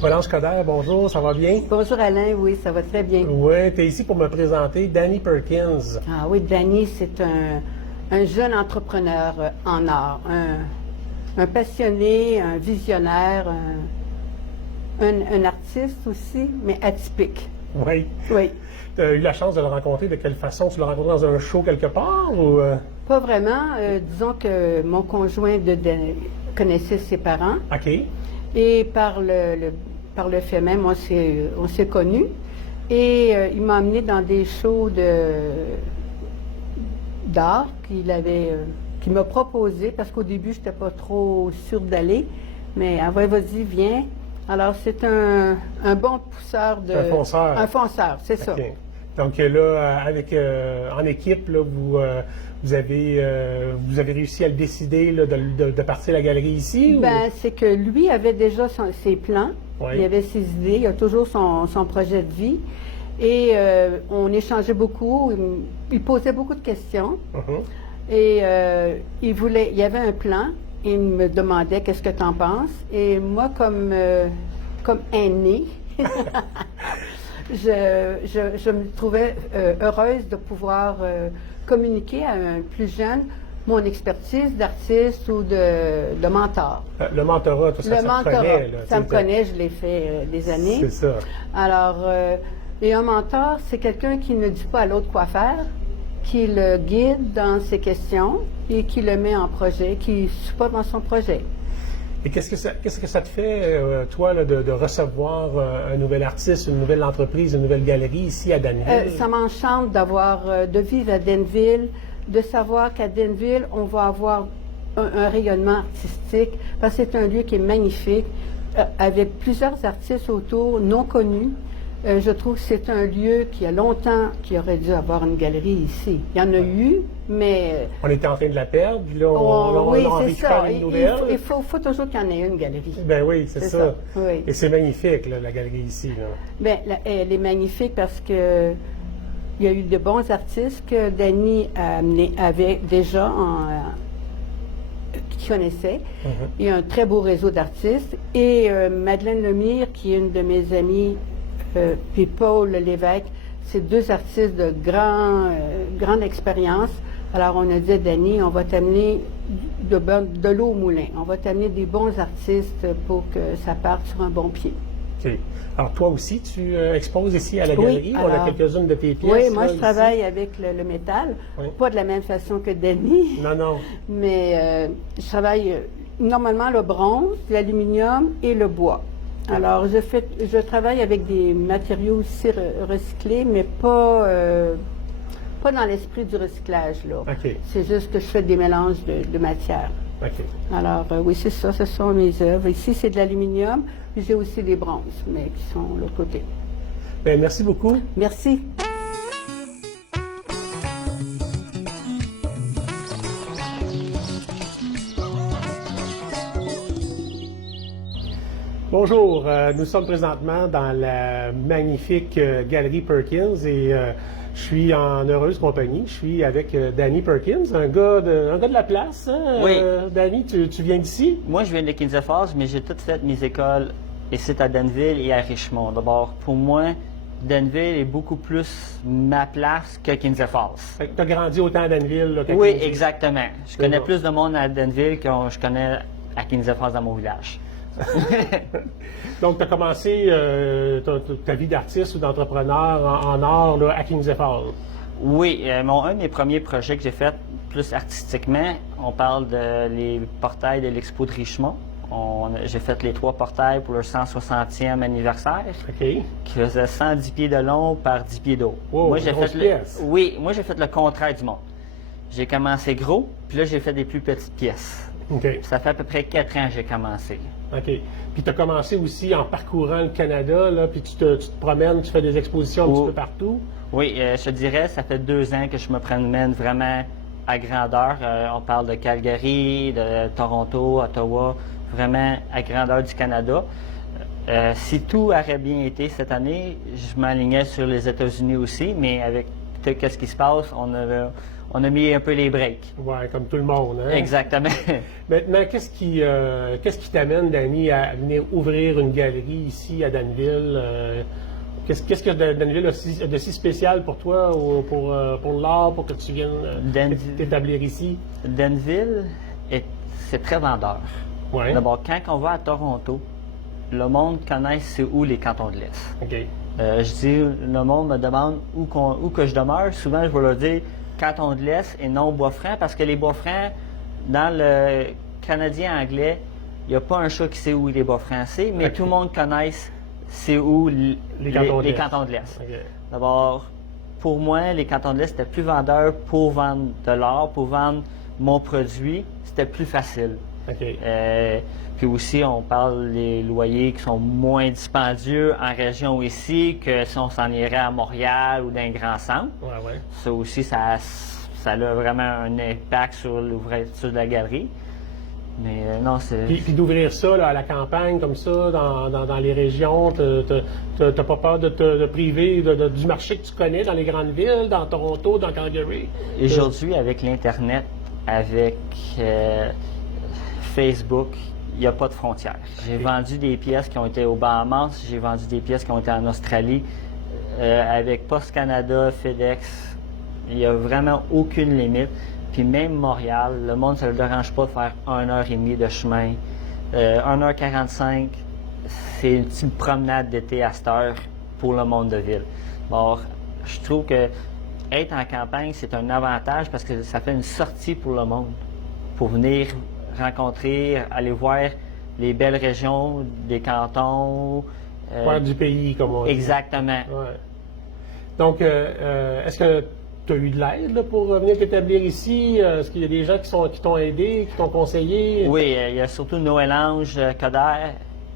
Valence Coderre, bonjour, ça va bien? Bonjour Alain, oui, ça va très bien. Oui, tu es ici pour me présenter Danny Perkins. Ah oui, Danny, c'est un jeune entrepreneur en art, un passionné, un visionnaire, un artiste aussi, mais atypique. Oui. Oui. Tu as eu la chance de le rencontrer de quelle façon? Tu l'as rencontré dans un show quelque part ou... Pas vraiment. Disons que mon conjoint connaissait ses parents. OK. Et par le fait même, on s'est connus. Et il m'a emmené dans des shows d'art qu'il m'a proposé, parce qu'au début, je n'étais pas trop sûre d'aller. Mais ah ouais, vas-y, viens. Alors, c'est un bon pousseur de... Un fonceur. Un fonceur, c'est ça. OK. Donc là, en équipe, là, vous avez réussi à le décider là, de partir la galerie ici? Ben, c'est que lui avait déjà ses plans, Oui. il avait ses idées, il a toujours son projet de vie. Et on échangeait beaucoup, il posait beaucoup de questions. Uh-huh. Et il y avait un plan, il me demandait qu'est-ce que tu en penses. Et moi, comme aînée, je me trouvais heureuse de pouvoir communiquer à un plus jeune mon expertise d'artiste ou de mentor. Le mentorat, tout ça, Le ça mentorat, te connaît. Là, ça me connaît, je l'ai fait des années. C'est ça. Alors, et un mentor, c'est quelqu'un qui ne dit pas à l'autre quoi faire, qui le guide dans ses questions et qui le met en projet, qui supporte dans son projet. Et qu'est-ce que ça te fait, toi, là, de recevoir un nouvel artiste, une nouvelle entreprise, une nouvelle galerie ici à Danville? Ça m'enchante de vivre à Danville, de savoir qu'à Danville, on va avoir un rayonnement artistique, parce que c'est un lieu qui est magnifique, avec plusieurs artistes autour, non connus. Je trouve que c'est un lieu qui a longtemps, qui aurait dû avoir une galerie ici. Il y en a eu, mais... On était en train de la perdre, puis là, oui, on c'est ça. récupère une nouvelle. Il faut toujours qu'il y en ait une galerie. Ben oui, c'est ça. Oui. Et c'est magnifique, là, la galerie ici. Là. Bien, elle est magnifique parce que il y a eu de bons artistes que Danny avait déjà qui connaissait. Uh-huh. Il y a un très beau réseau d'artistes. Et Madeleine Lemire, qui est une de mes amies, puis Paul Lévesque, c'est deux artistes de grande expérience. Alors, on a dit à Danny, on va t'amener de l'eau au moulin. On va t'amener des bons artistes pour que ça parte sur un bon pied. OK. Alors, toi aussi, tu exposes ici à la galerie. Oui, On a quelques-unes de tes pièces. Oui, moi, là, je travaille avec le métal. Oui. Pas de la même façon que Danny. Non, non. Mais je travaille normalement le bronze, l'aluminium et le bois. Alors, je travaille avec des matériaux aussi recyclés, mais pas dans l'esprit du recyclage, là. OK. C'est juste que je fais des mélanges de matières. OK. Alors, oui, c'est ça, ce sont mes œuvres. Ici, c'est de l'aluminium, puis j'ai aussi des bronzes, mais qui sont de l'autre côté. Bien, merci beaucoup. Merci. Bonjour, nous sommes présentement dans la magnifique galerie Perkins et je suis en heureuse compagnie. Je suis avec Danny Perkins, un gars de la place. Hein? Oui. Danny, tu viens d'ici? Moi, je viens de Kinshasa Falls, mais j'ai toutes fait mes écoles ici à Danville et à Richmond. D'abord, pour moi, Danville est beaucoup plus ma place que Kinshasa Falls. Tu as grandi autant à Danville là, qu'à Oui, Kinshasa. exactement. Je C'est connais bon. plus de monde à Danville que je connais à Kinshasa Falls dans mon village. Donc, tu as commencé ta vie d'artiste ou d'entrepreneur en art là, à Kinshasa Falls. Oui, un de mes premiers projets que j'ai fait plus artistiquement, on parle les portails de l'Expo de Richemont. J'ai fait les 3 portails pour le 160e anniversaire, OK. qui faisait 110 pieds de long par 10 pieds d'eau. Wow, Moi, j'ai grosse fait pièce. Oui, moi j'ai fait le contraire du monde. J'ai commencé gros, puis là j'ai fait des plus petites pièces. OK. Ça fait à peu près 4 ans que j'ai commencé. OK. Puis tu as commencé aussi en parcourant le Canada, là, puis tu te promènes, tu fais des expositions un petit peu partout. Oui, je te dirais, ça fait 2 ans que je me promène vraiment à grandeur. On parle de Calgary, de Toronto, Ottawa, vraiment à grandeur du Canada. Si tout aurait bien été cette année, je m'alignais sur les États-Unis aussi, mais avec tout ce qui se passe, on a mis un peu les breaks. Ouais, comme tout le monde. Hein? Exactement. Maintenant, qu'est-ce qui t'amène, Danny, à venir ouvrir une galerie ici à Danville? Qu'est-ce que Danville a de si spécial pour toi, ou pour l'art, pour que tu viennes t'établir ici? Danville, c'est très vendeur. Ouais. D'abord, quand on va à Toronto, le monde connaît c'est où les cantons de l'Est. OK. Je dis, le monde me demande où que je demeure. Souvent, je vais leur dire canton de l'Est et non Bois-Franc, parce que les Bois-Francs, dans le canadien anglais, il n'y a pas un chat qui sait où les Bois-Francs c'est, mais tout le monde connaît c'est où les cantons de l'Est. Okay. D'abord, pour moi, les cantons de l'Est étaient plus vendeurs pour vendre de l'art, pour vendre mon produit. C'était plus facile. Okay. Puis aussi, on parle des loyers qui sont moins dispendieux en région ici que si on s'en irait à Montréal ou dans un grand centre. Ouais. Ça aussi, ça a vraiment un impact sur l'ouverture de la galerie. Mais non, c'est... Puis d'ouvrir ça là, à la campagne, comme ça, dans les régions, t'as pas peur de te priver du marché que tu connais dans les grandes villes, dans Toronto, dans Calgary? Aujourd'hui, avec l'Internet, avec Facebook, il n'y a pas de frontières. J'ai vendu des pièces qui ont été aux Bahamas, j'ai vendu des pièces qui ont été en Australie. Avec Post Canada, FedEx, il n'y a vraiment aucune limite. Puis même Montréal, le monde, ça ne le dérange pas de faire 1h30 de chemin. 1h45, c'est une petite promenade d'été à cette heure pour le monde de ville. Bon, je trouve que être en campagne, c'est un avantage parce que ça fait une sortie pour le monde. Pour venir rencontrer, aller voir les belles régions des cantons. Voir du pays, comme on dit. Exactement. Ouais. Donc, est-ce que tu as eu de l'aide là, pour venir t'établir ici? Est-ce qu'il y a des gens qui t'ont aidé, qui t'ont conseillé? Oui, il y a surtout Noël Ange, Coder.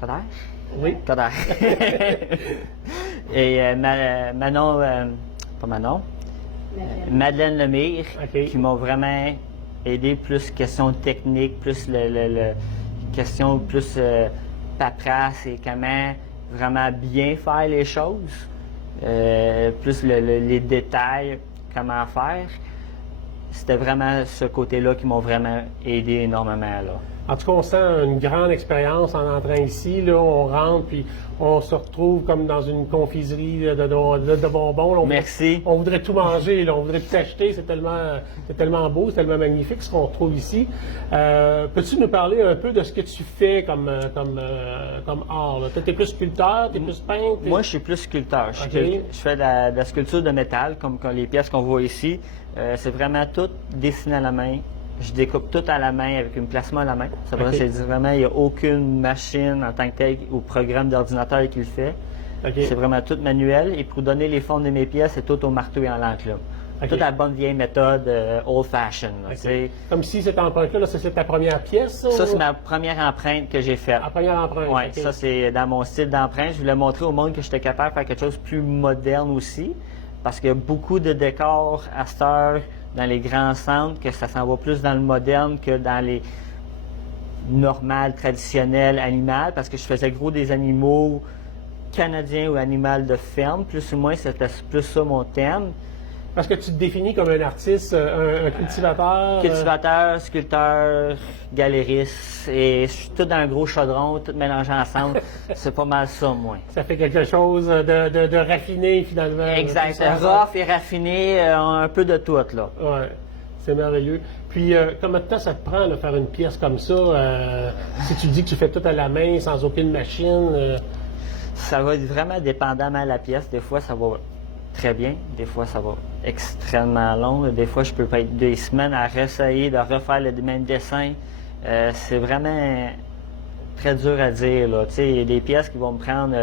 Coder? Oui. Coder. Et Manon, pas Manon, Madeleine Lemire, OK. qui m'ont vraiment aidé, plus question technique, plus question plus paperasse et comment vraiment bien faire les choses, plus les détails, comment faire. C'était vraiment ce côté-là qui m'ont vraiment aidé énormément, là. En tout cas, on sent une grande expérience en entrant ici. Là, on rentre, puis on se retrouve comme dans une confiserie de bonbons. Là, Merci. On voudrait tout manger, là, on voudrait tout acheter. C'est tellement beau, c'est tellement magnifique ce qu'on retrouve ici. Peux-tu nous parler un peu de ce que tu fais comme art? Tu es plus sculpteur, tu es plus peintre? Moi, je suis plus sculpteur. Okay. Je fais de la sculpture de métal, comme les pièces qu'on voit ici. C'est vraiment tout dessiné à la main. Je découpe tout à la main avec une plasma à la main. Ça veut dire que vraiment, il n'y a aucune machine en tant que telle ou programme d'ordinateur qui le fait. Okay. C'est vraiment tout manuel. Et pour donner les formes de mes pièces, c'est tout au marteau et en l'enclume. Okay. Toute la bonne vieille méthode old-fashioned. Okay. Comme si cette empreinte-là, c'est ta première pièce? Ça, c'est ma première empreinte que j'ai faite. La première empreinte? Oui, okay. Ça, c'est dans mon style d'empreinte. Je voulais montrer au monde que j'étais capable de faire quelque chose de plus moderne aussi. Parce qu'il y a beaucoup de décors à cette heure dans les grands centres, que ça s'en va plus dans le moderne que dans les normales, traditionnelles, animales, parce que je faisais gros des animaux canadiens ou animaux de ferme, plus ou moins, c'était plus ça mon thème. Parce que tu te définis comme un artiste, un cultivateur? Cultivateur, sculpteur, galériste, et je suis tout dans un gros chaudron, tout mélangé ensemble. C'est pas mal ça, moi. Ça fait quelque chose de raffiné, finalement. Exact. Rough et raffiné, un peu de tout, là. Ouais, c'est merveilleux. Puis, combien de temps ça te prend de faire une pièce comme ça? Si tu dis que tu fais tout à la main, sans aucune machine? Ça va être vraiment dépendamment de la pièce. Des fois, ça va très bien. Des fois, ça va extrêmement long. Des fois, je peux pas être 2 semaines à réessayer de refaire le même dessin. C'est vraiment très dur à dire, là. Tu sais, il y a des pièces qui vont me prendre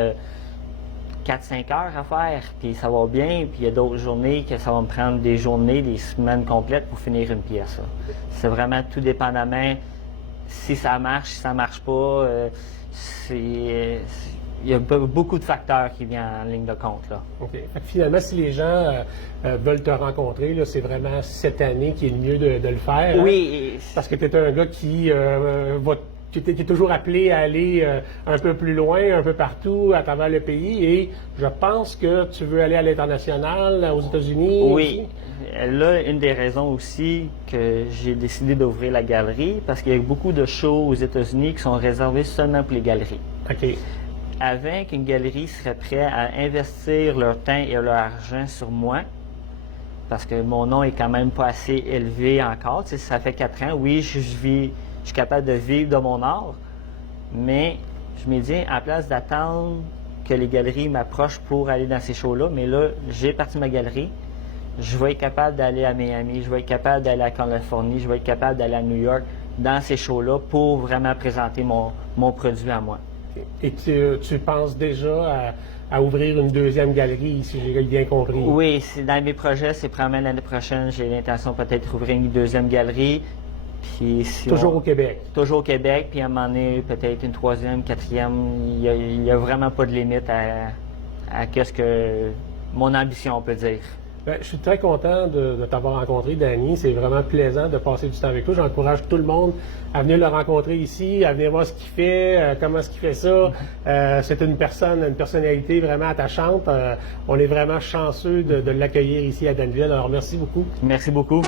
4-5 heures à faire, puis ça va bien. Puis il y a d'autres journées que ça va me prendre des journées, des semaines complètes pour finir une pièce. C'est vraiment tout dépendamment si ça marche, si ça marche pas. Il y a beaucoup de facteurs qui viennent en ligne de compte, là. OK. Fait que finalement, si les gens veulent te rencontrer, là, c'est vraiment cette année qui est le mieux de le faire. Oui. Hein? Parce que tu es un gars qui va tu es toujours appelé à aller un peu plus loin, un peu partout à travers le pays, et je pense que tu veux aller à l'international, aux États-Unis. Oui. Là, une des raisons aussi que j'ai décidé d'ouvrir la galerie, parce qu'il y a beaucoup de shows aux États-Unis qui sont réservés seulement pour les galeries. OK. Avant qu'une galerie serait prête à investir leur temps et leur argent sur moi, parce que mon nom est quand même pas assez élevé encore. Tu sais, ça fait 4 ans. Oui, je suis capable de vivre de mon art, mais je me dis, à place d'attendre que les galeries m'approchent pour aller dans ces shows-là, mais là, j'ai parti ma galerie. Je vais être capable d'aller à Miami, je vais être capable d'aller à Californie, je vais être capable d'aller à New York dans ces shows-là pour vraiment présenter mon produit à moi. Et tu penses déjà à ouvrir une deuxième galerie, si j'ai bien compris? Oui, c'est dans mes projets, c'est probablement l'année prochaine, j'ai l'intention peut-être d'ouvrir une deuxième galerie. Puis si Toujours au Québec? Toujours au Québec, puis à un moment donné, peut-être une troisième, quatrième. Il n'y a vraiment pas de limite à qu'est-ce que mon ambition, on peut dire. Bien, je suis très content de t'avoir rencontré, Danny. C'est vraiment plaisant de passer du temps avec toi. J'encourage tout le monde à venir le rencontrer ici, à venir voir ce qu'il fait, comment est-ce qu'il fait ça. C'est une personnalité vraiment attachante. On est vraiment chanceux de l'accueillir ici à Danville. Alors, merci beaucoup. Merci beaucoup.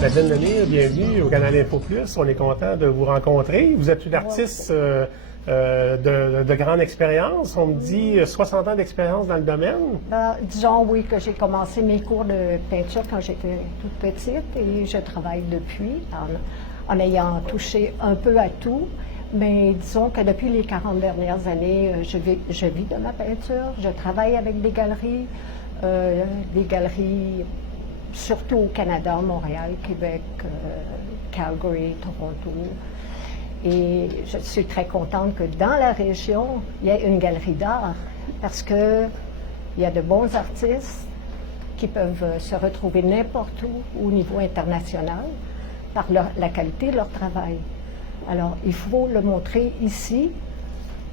Nadine Lemire, bienvenue au Canal Info Plus. On est content de vous rencontrer. Vous êtes une artiste de grande expérience. On me dit 60 ans d'expérience dans le domaine. Disons, oui, que j'ai commencé mes cours de peinture quand j'étais toute petite et je travaille depuis en ayant touché un peu à tout. Mais disons que depuis les 40 dernières années, je vis de ma peinture. Je travaille avec des galeries surtout au Canada, Montréal, Québec, Calgary, Toronto. Et je suis très contente que dans la région, il y ait une galerie d'art parce qu'il y a de bons artistes qui peuvent se retrouver n'importe où au niveau international par la qualité de leur travail. Alors, il faut le montrer ici,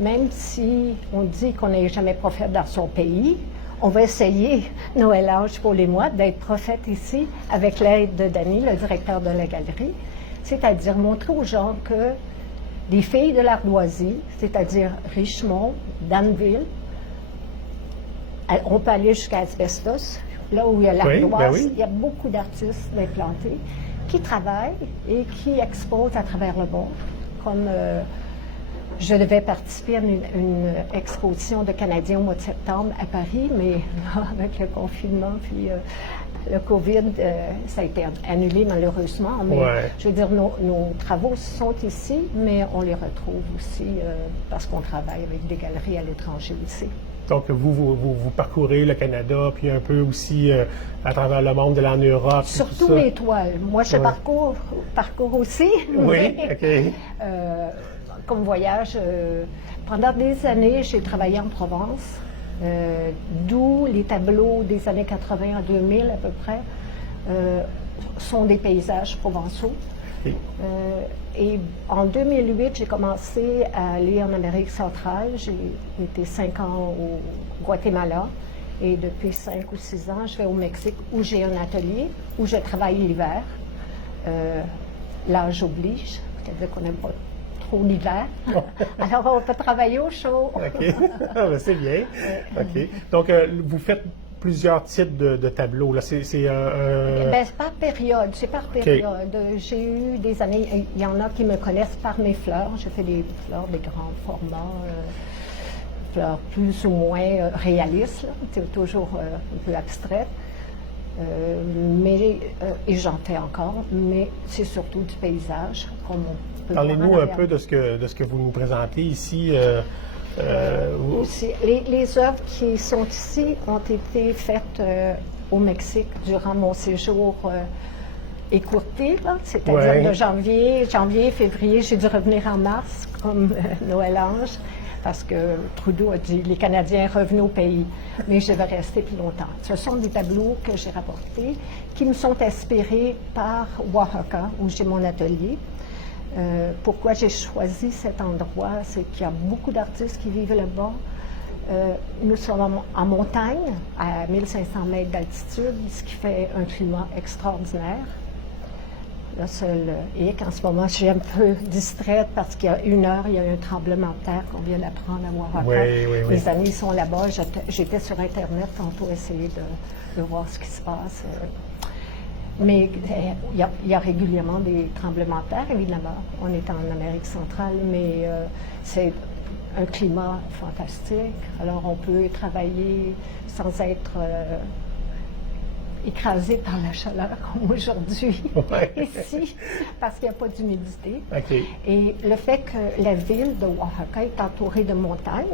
même si on dit qu'on n'est jamais prophète dans son pays. On va essayer, Noël Ange, Paul et moi, d'être prophète ici avec l'aide de Danny, le directeur de la galerie, c'est-à-dire montrer aux gens que les filles de l'Ardoisie, c'est-à-dire Richmond, Danville, on peut aller jusqu'à Asbestos, là où il y a l'Ardoise, il y a beaucoup d'artistes implantés qui travaillent et qui exposent à travers le monde, comme je devais participer à une exposition de Canadiens au mois de septembre à Paris, mais là, avec le confinement puis le COVID, ça a été annulé malheureusement. Mais je veux dire, nos travaux sont ici, mais on les retrouve aussi parce qu'on travaille avec des galeries à l'étranger ici. Donc, vous parcourez le Canada, puis un peu aussi à travers le monde, de l'en Europe. Surtout les toiles. Moi, je parcours aussi. Oui, mais, OK. Comme voyage, pendant des années, j'ai travaillé en Provence, d'où les tableaux des années 80 à 2000 à peu près sont des paysages provençaux. Oui. Et en 2008, j'ai commencé à aller en Amérique centrale. J'ai été 5 ans au Guatemala et depuis 5 ou 6 ans, je vais au Mexique où j'ai un atelier, où je travaille l'hiver. L'âge oblige, c'est-à-dire qu'on n'aime pas l'hiver. Alors, on peut travailler au chaud. OK. C'est bien. OK. Donc, vous faites plusieurs types de tableaux. Là. C'est par période. C'est par période. Okay. J'ai eu des années... Il y en a qui me connaissent par mes fleurs. J'ai fait des fleurs de grands formats, fleurs plus ou moins réalistes, toujours un peu abstraites. Et j'en fais encore, mais c'est surtout du paysage, comme on peut Parlez-nous un peu de ce que vous nous présentez ici. Les œuvres qui sont ici ont été faites au Mexique durant mon séjour écourté, c'est-à-dire de janvier, février. J'ai dû revenir en mars, comme Noël Ange, parce que Trudeau a dit les Canadiens revenez au pays, mais je vais rester plus longtemps. Ce sont des tableaux que j'ai rapportés qui me sont inspirés par Oaxaca, où j'ai mon atelier. Pourquoi j'ai choisi cet endroit, c'est qu'il y a beaucoup d'artistes qui vivent là-bas. Nous sommes en montagne, à 1500 mètres d'altitude, ce qui fait un climat extraordinaire. Le seul hic, en ce moment, je suis un peu distraite parce qu'il y a 1 heure, il y a eu un tremblement de terre qu'on vient d'apprendre à Oaxaca. Oui. Les amis sont là-bas. J'étais sur Internet tantôt essayer de voir ce qui se passe. Mais il y a régulièrement des tremblements de terre, évidemment. On est en Amérique centrale, mais c'est un climat fantastique. Alors, on peut travailler sans être écrasé par la chaleur comme aujourd'hui ici, parce qu'il n'y a pas d'humidité. OK. Et le fait que la ville de Oaxaca est entourée de montagnes,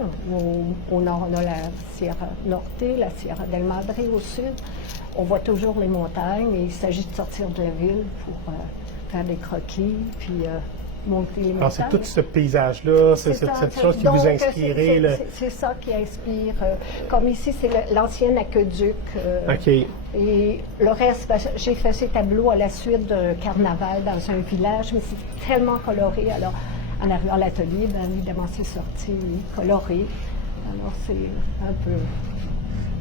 au nord, on a la Sierra Norte, la Sierra del Madre au sud, on voit toujours les montagnes et il s'agit de sortir de la ville pour faire des croquis, puis monter les montagnes. Alors, c'est tout ce paysage-là, cette chose qui vous a inspiré. C'est ça qui inspire. Comme ici, c'est l'ancien aqueduc. OK. Et le reste, j'ai fait ces tableaux à la suite d'un carnaval dans un village, mais c'est tellement coloré. Alors, en arrivant à l'atelier, bien évidemment, c'est sorti coloré. Alors, c'est un peu...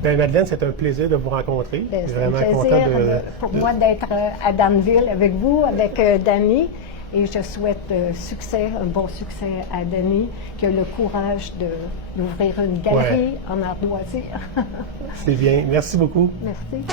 Bien, Madeleine, c'est un plaisir de vous rencontrer. C'est Vraiment un content plaisir pour moi d'être à Danville avec vous, avec Dany. Et je souhaite succès, un bon succès à Dany, qui a le courage d'ouvrir une galerie en ardoisier. C'est bien. Merci beaucoup. Merci.